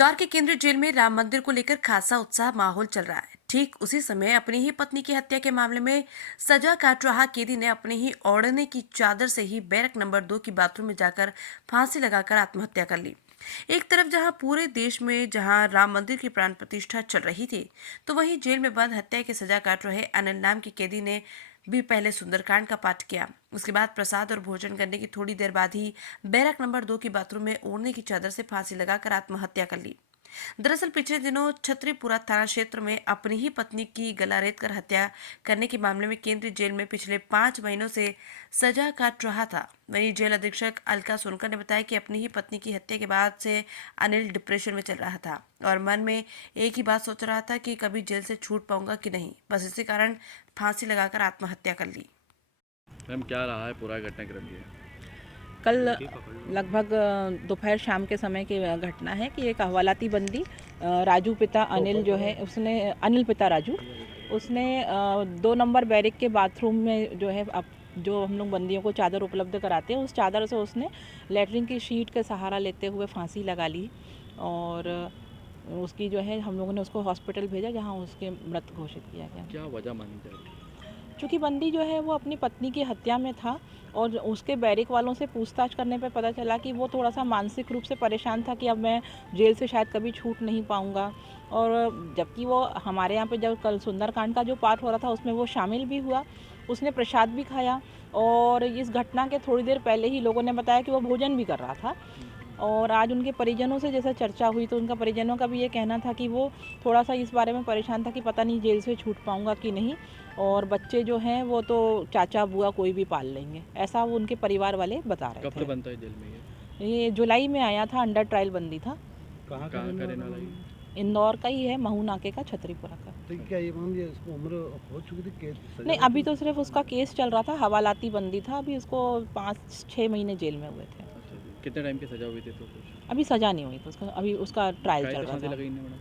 इंदौर के केंद्रीय जेल में राम मंदिर को लेकर खासा उत्साह माहौल चल रहा है। ठीक उसी समय अपनी ही पत्नी की हत्या के मामले में सजा काट रहा कैदी ने अपने ही ओढ़ने की चादर से ही बैरक नंबर 2 की बाथरूम में जाकर फांसी लगाकर आत्महत्या कर ली। एक तरफ जहां पूरे देश में जहां राम मंदिर की प्राण प्रतिष्ठा चल रही थी, तो वहीं जेल में बंद हत्या की सजा काट रहे अनिल नाम के कैदी ने भी पहले सुंदरकांड का पाठ किया। उसके बाद प्रसाद और भोजन करने की थोड़ी देर बाद ही बैरक नंबर 2 की बाथरूम में ओढ़ने की चादर से फांसी लगाकर आत्महत्या कर ली। दरअसल पिछले दिनों छतरीपुरा थाना क्षेत्र में अपनी ही पत्नी की गला रेत कर हत्या करने के मामले में केंद्रीय जेल में पिछले 5 महीनों से सजा काट रहा था। वहीं जेल अधीक्षक अलका सोनकर ने बताया कि अपनी ही पत्नी की हत्या के बाद से अनिल डिप्रेशन में चल रहा था और मन में एक ही बात सोच रहा था कि कभी जेल से छूट पाऊंगा कि नहीं। बस इसी कारण फांसी लगाकर आत्महत्या कर ली। मैम क्या रहा है पूरा घटनाक्रम ये? कल लगभग दोपहर शाम के समय की घटना है कि एक हवालाती बंदी राजू पिता अनिल जो है उसने अनिल पिता राजू उसने 2 नंबर बैरिक के बाथरूम में जो है अब जो हम लोग बंदियों को चादर उपलब्ध कराते हैं उस चादर से उसने लेटरिन की शीट का सहारा लेते हुए फांसी लगा ली। और उसकी जो है हम लोगों ने उसको हॉस्पिटल भेजा जहां उसके मृत घोषित किया गया। क्या वजह मानी जा रही है? चूँकि बंदी जो है वो अपनी पत्नी की हत्या में था और उसके बैरिक वालों से पूछताछ करने पे पता चला कि वो थोड़ा सा मानसिक रूप से परेशान था कि अब मैं जेल से शायद कभी छूट नहीं पाऊँगा। और जबकि वो हमारे यहाँ पे जब कल सुंदरकांड का जो पाठ हो रहा था उसमें वो शामिल भी हुआ, उसने प्रसाद भी खाया। और इस घटना के थोड़ी देर पहले ही लोगों ने बताया कि वो भोजन भी कर रहा था। और आज उनके परिजनों से जैसे चर्चा हुई तो उनका परिजनों का भी ये कहना था कि वो थोड़ा सा इस बारे में परेशान था कि पता नहीं जेल से छूट पाऊँगा कि नहीं। और बच्चे जो हैं वो तो चाचा बुआ कोई भी पाल लेंगे, ऐसा वो उनके परिवार वाले बता रहे कब से थे। बनता है जेल में ये? ये जुलाई में आया था, अंडर ट्रायल बंदी था। कहाँ का रहने वाला ये? इंदौर का ही है, महू नाके का, छतरीपुरा का। तो क्या ये मान लिया इसको उम्र हो चुकी थी केस नहीं, अभी तो सिर्फ उसका केस चल रहा था, हवालाती बंदी था। अभी उसको 5-6 महीने जेल में हुए थे। अच्छा जी, कितने टाइम की सजा हुई थी तो कुछ? अभी सजा नहीं हुई थी उसका, अभी उसका ट्रायल काय चल से रहा फांसी था। लगाई इन्हें मैडम?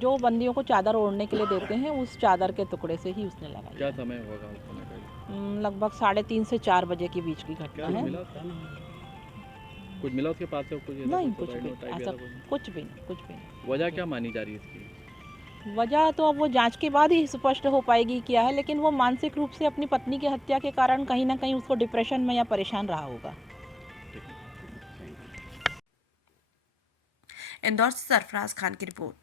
जो बंदियों को चादर ओढ़ने के लिए देते हैं उस चादर के टुकड़े से ही उसने लगाई। क्या समय होगा उस समय का ये? लगभग 3:30 से 4 बजे के बीच की घटना क्या है। मिला? कुछ मिला उसके पास से कुछ ऐसा नहीं, कुछ कुछ भी टाइप ऐसा ऐसा कुछ? कुछ भी नहीं, कुछ भी नहीं। वजह क्या मानी जा रही है इसकी? वजह तो अब वो जांच के बाद ही स्पष्ट हो पाएगी क्या है, लेकिन वो मानसिक रूप से अपनी पत्नी की हत्या के कारण कहीं ना कहीं उसको डिप्रेशन में या परेशान रहा होगा। ठीक है। इंदौर से सरफराज खान की रिपोर्ट।